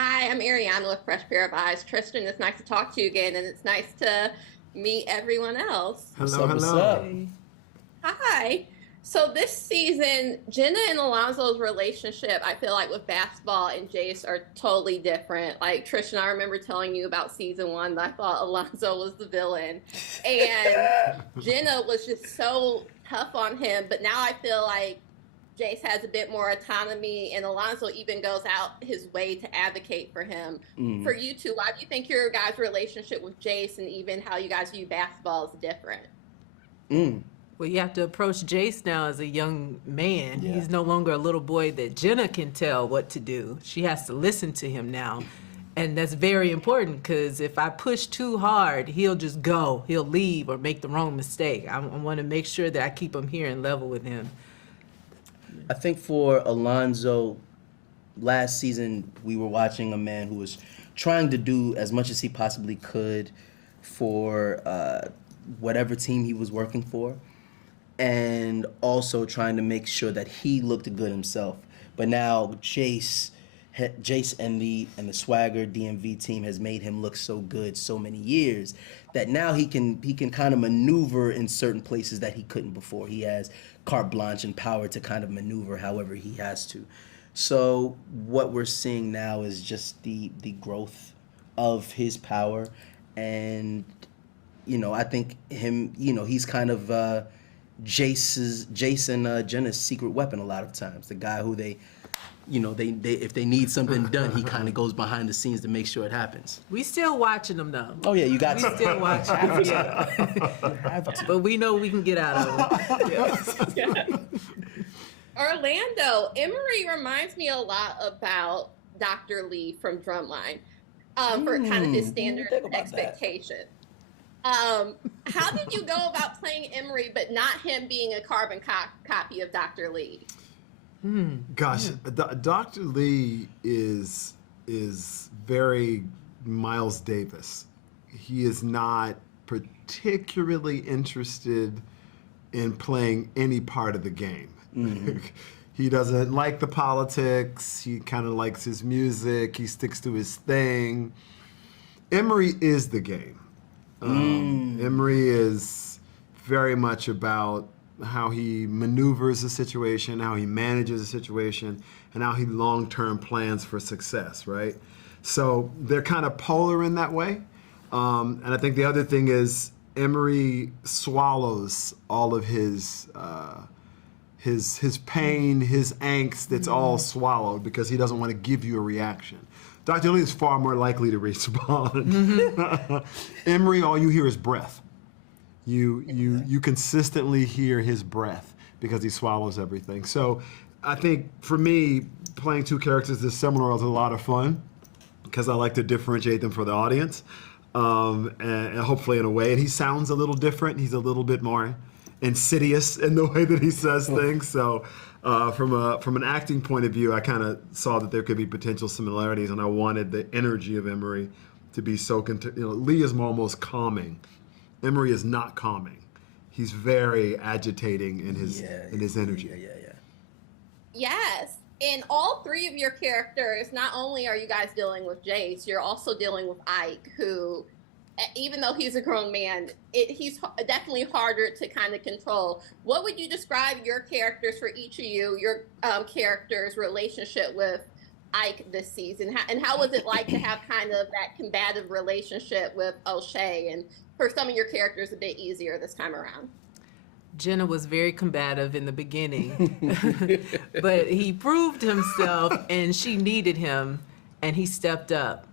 Hi, I'm Ariana with Fresh Pair of Eyes. Tristan, it's nice to talk to you again, and it's nice to meet everyone else. What's Hello, up? What's up? hello. Hey. Hi. So this season, Jenna and Alonzo's relationship, I feel like with basketball and Jace are totally different. Like Tristan, I remember telling you about season one that I thought Alonzo was the villain. And Jenna was just so tough on him. But now I feel like Jace has a bit more autonomy, and Alonzo even goes out his way to advocate for him. For Mm. you two, why do you think your guys' relationship with Jace and even how you guys view basketball is different? Mm. Well, you have to approach Jace now as a young man. Yeah. He's no longer a little boy that Jenna can tell what to do. She has to listen to him now. And that's very important because if I push too hard, he'll just go. He'll leave or make the wrong mistake. I want to make sure that I keep him here and level with him. I think for Alonzo, last season we were watching a man who was trying to do as much as he possibly could for whatever team he was working for, and also trying to make sure that he looked good himself. But now Jace and the Swagger DMV team has made him look so good so many years that now he can kind of maneuver in certain places that he couldn't before. He has carte blanche and power to kind of maneuver however he has to. So what we're seeing now is just the growth of his power, and I think him, he's kind of Jace and Jenna's secret weapon a lot of times. The guy who they if they need something done, he kind of goes behind the scenes to make sure it happens. We still watching him though. Oh yeah, you got We to. still watching him. Yeah. But we know we can get out of him. Orlando, Emory reminds me a lot about Dr. Lee from Drumline for kind of his standard think about that. expectation. How did you go about playing Emory, but not him being a carbon copy of Dr. Lee? Gosh, Dr. Lee is very Miles Davis. He is not particularly interested in playing any part of the game. He doesn't like the politics. He kind of likes his music. He sticks to his thing. Emory is the game. Emory is very much about how he maneuvers a situation, how he manages a situation, and how he long-term plans for success, right? So they're kind of polar in that way. And I think the other thing is Emory swallows all of his pain, his angst. It's all swallowed because he doesn't want to give you a reaction. Dr. Lee is far more likely to respond. Emory, all you hear is breath. You consistently hear his breath because he swallows everything. So I think for me, playing two characters this similar is a lot of fun because I like to differentiate them for the audience, and hopefully in a way. And he sounds a little different. He's a little bit more insidious in the way that he says things. So from an acting point of view, I kind of saw that there could be potential similarities, and I wanted the energy of Emory to be so. Lee is almost calming. Emory is not calming. He's very agitating in his energy. Yeah. Yes. In all three of your characters, not only are you guys dealing with Jace, you're also dealing with Ike, who, even though he's a grown man, he's definitely harder to kind of control. What would you describe your characters for each of you, your characters' relationship with Ike this season? And how was it like to have kind of that combative relationship with O'Shea? And for some of your characters, a bit easier this time around. Jenna was very combative in the beginning, but he proved himself and she needed him and he stepped up.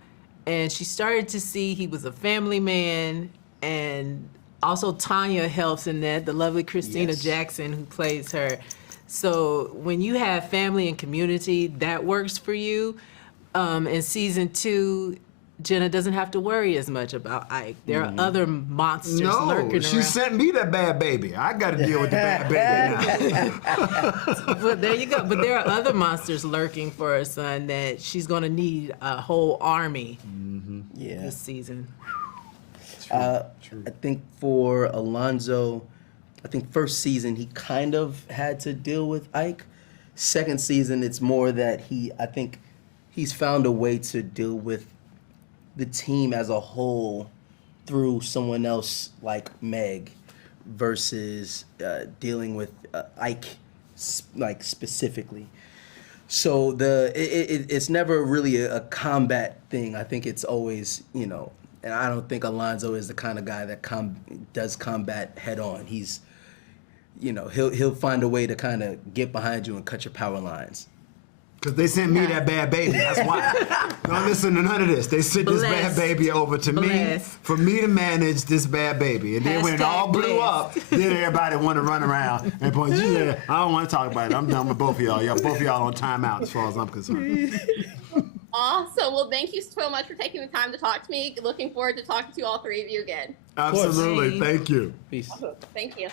And she started to see he was a family man, and also Tanya helps in that, the lovely Christina Jackson who plays her. So when you have family and community, that works for you. In season 2, Jenna doesn't have to worry as much about Ike. There are other monsters lurking around. She sent me that bad baby. I got to deal with the bad baby now. But there you go. But there are other monsters lurking for her son that she's going to need a whole army this season. I think for Alonzo, I think first season he kind of had to deal with Ike. Second season, it's more that I think he's found a way to deal with the team as a whole through someone else like Meg versus dealing with Ike like specifically. So it's never really a combat thing. I think it's always, you know, and I don't think Alonzo is the kind of guy that does combat head on. He's, you know, he'll find a way to kind of get behind you and cut your power lines. Because they sent me that bad baby. That's why. Don't listen to none of this. They sent this bad baby over to me for me to manage this bad baby. And then when it all blew up, then everybody want to run around and point, I don't want to talk about it. I'm done with both of y'all. Both of y'all on timeout as far as I'm concerned. Awesome. Well, thank you so much for taking the time to talk to me. Looking forward to talking to all three of you again. Absolutely. Thank you. Peace. Thank you.